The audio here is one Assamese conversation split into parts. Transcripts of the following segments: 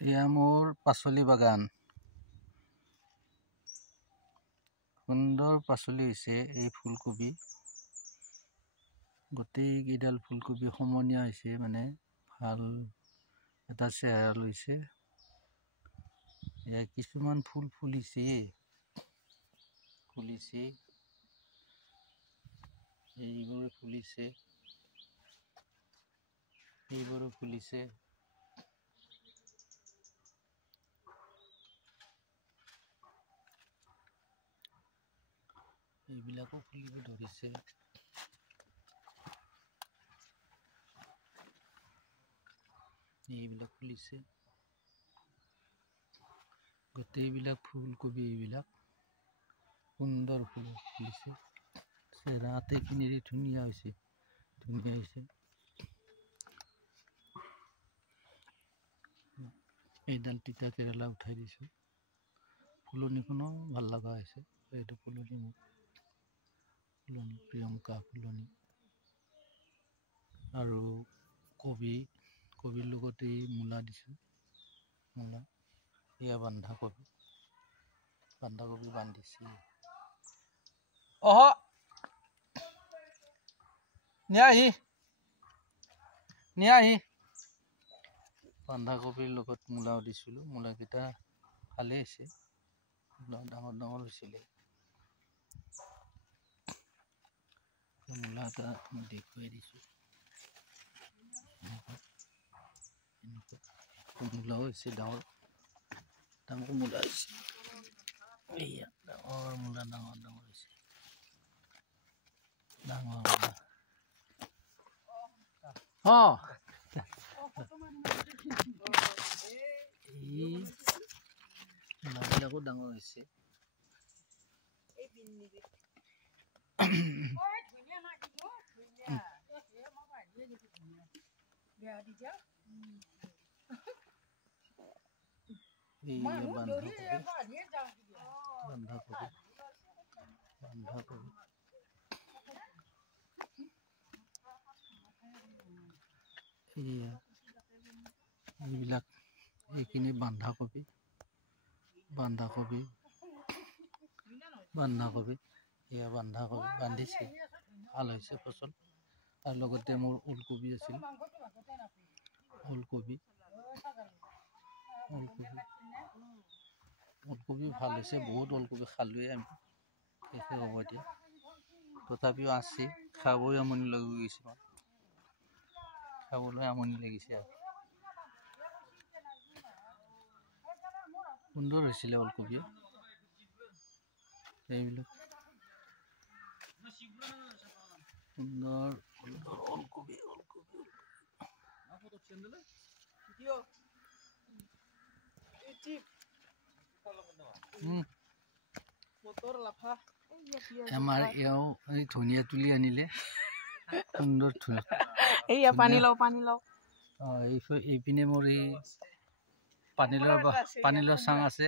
এয়া মোৰ পাচলি বাগান। সুন্দৰ পাচলি হৈছে এই ফুলকবি। গোটেই কেইডাল ফুলকবি সমনীয়া হৈছে, মানে ভাল এটা চেহেৰা লৈছে। এয়া কিছুমান ফুল ফুলিছে, এইবোৰো ফুলিছে, এইবিলাকো ফুলিব ধৰিছে। এইবিলাক ফুলিছে, গোটেইবিলাক ফুলকবি, এইবিলাক সুন্দৰ ফুল ফুলিছে। চেহেৰা আটাইখিনিৰে ধুনীয়া হৈছে। এইডাল তিতা কেৰেলা উঠাই দিছোঁ। ফুলনিখনো ভাল লগা হৈছে। এইটো ফুলনি মোৰ প্ৰিয়ংকা ফুলনি। আৰু কবিৰ লগতে মূলা দিছোঁ। এয়া বন্ধাকবি বান্ধিছে। নিয়াহি বন্ধাকবিৰ লগত মূলাও দিছিলোঁ। মূলাকেইটা ভালেই হৈছে, ডাঙৰ হৈছিলে। মূলা এটা মই দেখুৱাই দিছোঁ। মূলাও হৈছে, ডাঙৰ মূলা হৈছে। এইয়া ডাঙৰ মূলা, ডাঙৰ হৈছে। এই মূলাবিলাকো ডাঙৰ হৈছে। এইবিলাক এইখিনি বন্ধাকবি এয়া বন্ধাকবি বান্ধিছে, ভাল হৈছে ফচল। আৰু লগতে মোৰ ওলকবি আছিল, ওলকবি ভাল হৈছে। বহুত ওলকবি খালোৱে আমি, শেষে হ'ব এতিয়া। তথাপিও আছে, খাবলৈ আমনি লাগিছে আৰু। সুন্দৰ হৈছিলে ওলকবি। এইবিলাক সুন্দৰ ওলকবি। আমাৰ এওঁ এই ধনিয়া তুলি আনিলে, সুন্দৰ ধনিয়া। এইপিনে মোৰ এই পানীলাওৰ চাং আছে।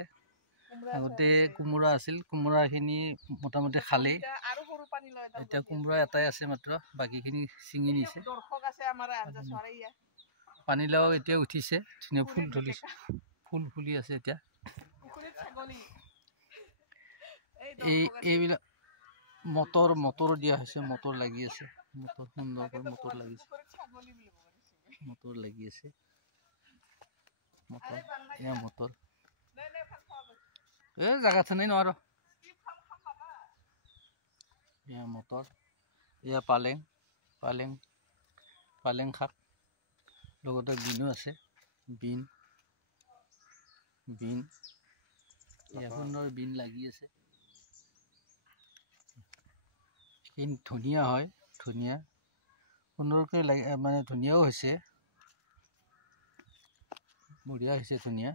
আগতে কোমোৰা আছিল, কোমোৰাখিনি মোটামুটি খালেই। এতিয়া কোমোৰা এটাই আছে মাত্ৰ, বাকীখিনি ছিঙি নিছে। পানীলাও এতিয়া উঠিছে, ধুনীয়া ফুল ফুলি আছে এতিয়া। এইবিলাক মটৰ দিয়া হৈছে, মটৰ লাগি আছে। সুন্দৰকৈ মটৰ লাগি আছে। জাগা থনেই নোৱাৰো। এয়া মটৰ, এয়া পালেং শাক, লগতে বিনো আছে। সুন্দৰ বিন লাগি আছে। ধুনীয়া হয়, সুন্দৰকৈ মানে ধুনীয়াও হৈছে, বঢ়িয়া হৈছে ধুনীয়া।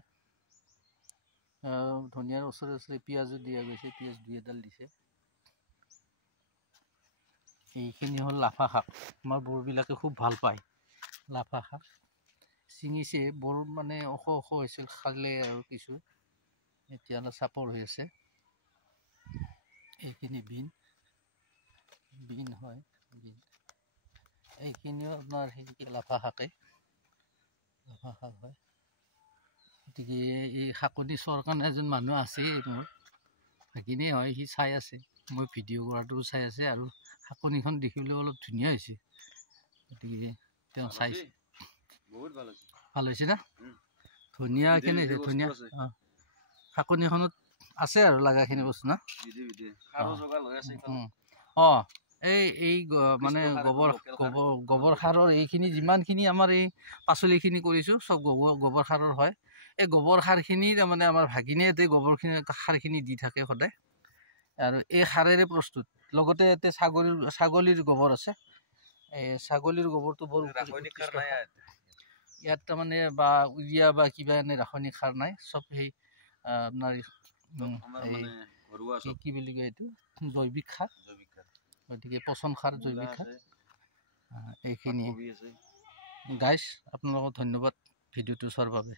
ধনিয়াৰ ওচৰে পিঁয়াজো দিয়া গৈছে, পিঁয়াজ 2-এডাল দিছে। এইখিনি হ'ল লাফা শাক। আমাৰ বড়োবিলাকে খুব ভাল পায় লাফা শাক। ছিঙিছে, বৰ মানে ওখ হৈছিল, খালে আৰু কিছু এতিয়া অলপ চাপৰ হৈ আছে। এইখিনি বিন হয়, এইখিনিও আপোনাৰ লাফা শাক হয়। গতিকে এই শাকনি চোৱাৰ কাৰণে এজন মানুহ আছেই মোৰ ভাগিনেই হয়, সি চাই আছে, মই ভিডিঅ' কৰাটো চাই আছে আৰু শাকনিখন দেখিবলৈ অলপ ধুনীয়া হৈছে। গতিকে তেওঁ চাইছে, ভাল হৈছে না, ধুনীয়াখিনি হৈছে, ধুনীয়া। অঁ, শাকনিখনত আছে আৰু লগাখিনি বস্তু না। অঁ, এই মানে গোবৰ সাৰৰ এইখিনি যিমানখিনি আমাৰ এই পাচলিখিনি কৰিছোঁ চব গোবৰ সাৰৰ হয়। এই গোবৰ সাৰখিনি তাৰমানে আমাৰ ভাগিনীয়ে গোবৰখিনি সাৰখিনি দি থাকে সদায়, আৰু এই সাৰেৰে প্ৰস্তুত। লগতে ইয়াতে ছাগলীৰ গোবৰ আছে, এই ছাগলীৰ গোবৰটো বৰ ইয়াত তাৰমানে বা ইউৰিয়া বা কিবা এনে ৰাসায়নিক সাৰ নাই, চব সেই আপোনাৰ কি বুলি কয় এইটো জৈৱিক সাৰ। গতিকে পচন সাৰ, জৈৱিক সাৰ, এইখিনি। গাইজ আপোনালোকক ধন্যবাদ ভিডিঅ'টো চোৱাৰ বাবে।